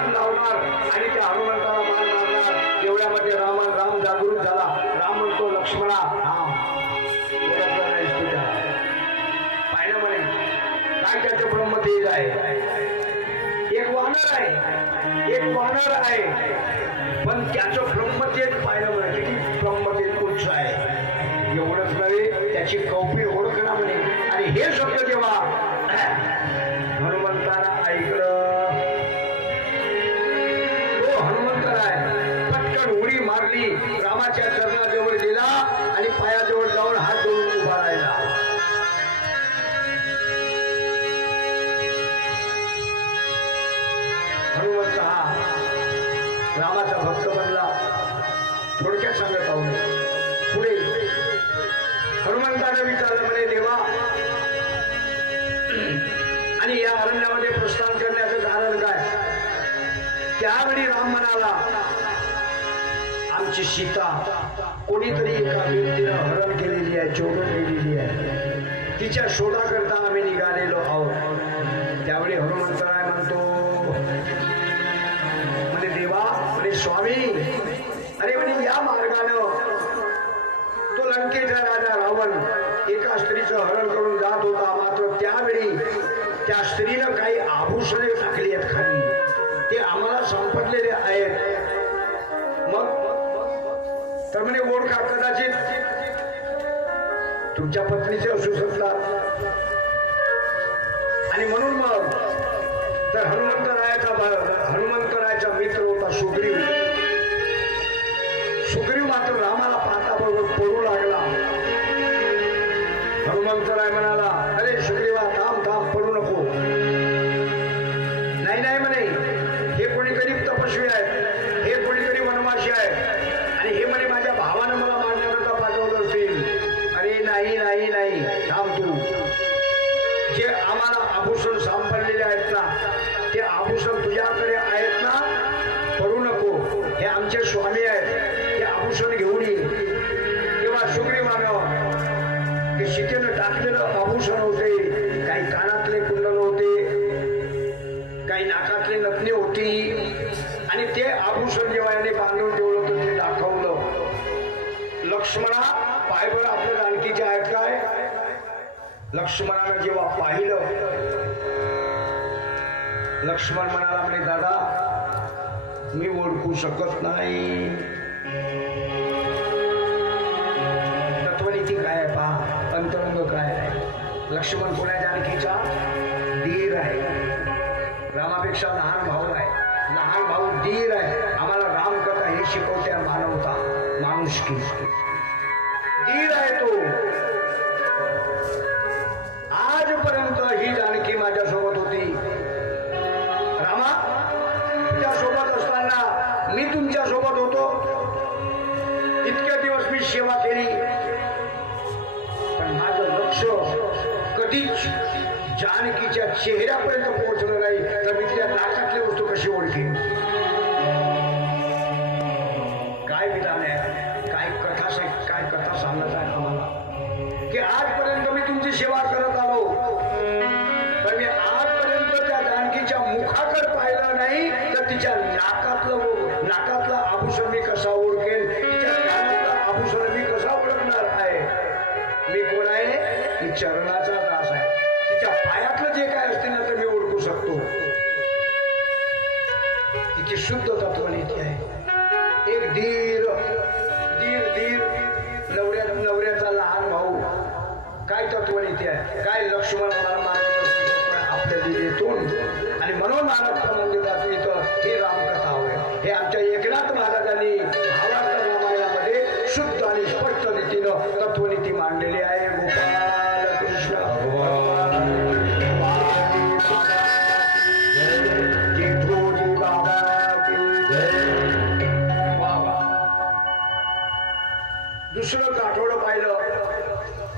मान लावणार आणि त्या हनुमंताला मान लावणार. एवढ्यामध्ये रामान राम जागृत झाला. राम म्हणतो लक्ष्मणा हा. ओळखला पाहिलं म्हणे. काय त्याचे ब्रह्मतेज आहे. एक वानर आहे. एक वानर आहे. पण त्याचं ब्रह्मतेज पाहिलं म्हणे. किती ब्रह्मतेज उच्च आहे. एवढंच नव्हे त्याची कौपी ओळखणं म्हणे. आणि हे शब्द जेव्हा हनुमंताला ऐकलं मारली रामाच्या चरणाजवळ गेला आणि पायाजवळ जाऊन हात जोडून उभा राहिला. हनुमंत हा रामाचा भक्त बनला. थोडक्यात सांगत आहोत पुढे. हनुमंताने विचारलं म्हणे देवा आणि या अरण्यामध्ये प्रस्थान करण्याचं कारण काय? त्यावेळी राम म्हणाला आमची सीता कोणीतरी एका व्यक्तीनं हरण केलेली आहे चोरून केलेली आहे. तिच्या शोधाकरता आम्ही निघालेलो आहोत. त्यावेळी हनुमंतराय म्हणतो म्हणे देवा म्हणे स्वामी अरे म्हणे या मार्गानं तो लंकेचा राजा रावण एका स्त्रीचं हरण करून जात होता. मात्र त्यावेळी त्या स्त्रीनं काही आभूषणे टाकली आहेत खाली. ते आम्हाला संपटलेले तर म्हणे का कदाचित तुमच्या पत्नीचे असू शकतात आणि म्हणून मग तर हनुमंतरायाचा हनुमंत हनुमंतरायाचा मित्र होता सुग्रीव. सुग्रीव मात्र रामाला पाहता बरोबर पडू लागला. हनुमंतराय म्हणाला अरे सुग्रीवा आम्हाला आभूषण सांभाळलेले आहेत ना ते आभूषण तुझ्याकडे आहेत ना पडू नको. हे आमचे स्वामी आहेत ते आभूषण घेऊन ये किंवा सुग्रीवानं हे शिकेनं टाकलेलं आभूषण होते काही कानातले कुंडल होते काही नाकातले नथनी होती. आणि ते आभूषण जेव्हा याने बांधून ठेवलं होतं ते दाखवलं. लक्ष्मणा पायबळ आपल्या जानकीचे आहेत का? लक्ष्मणानं जेव्हा पाहिलं लक्ष्मण म्हणाला म्हणे दादा मी ओळखू शकत नाही. तत्वनीती काय आहे पहा अंतरंग काय आहे? लक्ष्मण कोण्या जानकीचा धीर आहे. रामापेक्षा लहान भाऊ आहे. लहान भाऊ धीर आहे. आम्हाला रामकथा हे शिकवते मानवता. माणुसकी. धीर आहे तो. इतके सेवा केली पण माझं लक्ष कधीच जानकीच्या चेहऱ्यापर्यंत पोहोचलं नाही तर मी तिच्या नाकातली वस्तू कशी ओळखी काय विधान आहे? काय कथा काय कथा सांगत आहे आम्हाला? की आजपर्यंत मी तुमची सेवा करत आलो. तर मी आजपर्यंत त्या जानकीच्या मुखाकडे पाहिलं नाही तर तिच्या नाकातलं नाकातलं आभूषण तिची शुद्ध तत्वनीती आहे. एक धीर धीर धीर नवऱ्या नवऱ्याचा लहान भाऊ. काय तत्वनीती आहे? काय लक्ष्मण आपल्या दिलेतून आणि म्हणून महाराष्ट्र मंदिरात येतं ही रामकथा होय. हे आमच्या एकनाथ महाराजांनी भावार्थ रामायणामध्ये शुद्ध आणि स्पष्ट रीतीनं तत्वनीती मांडलेली आहे.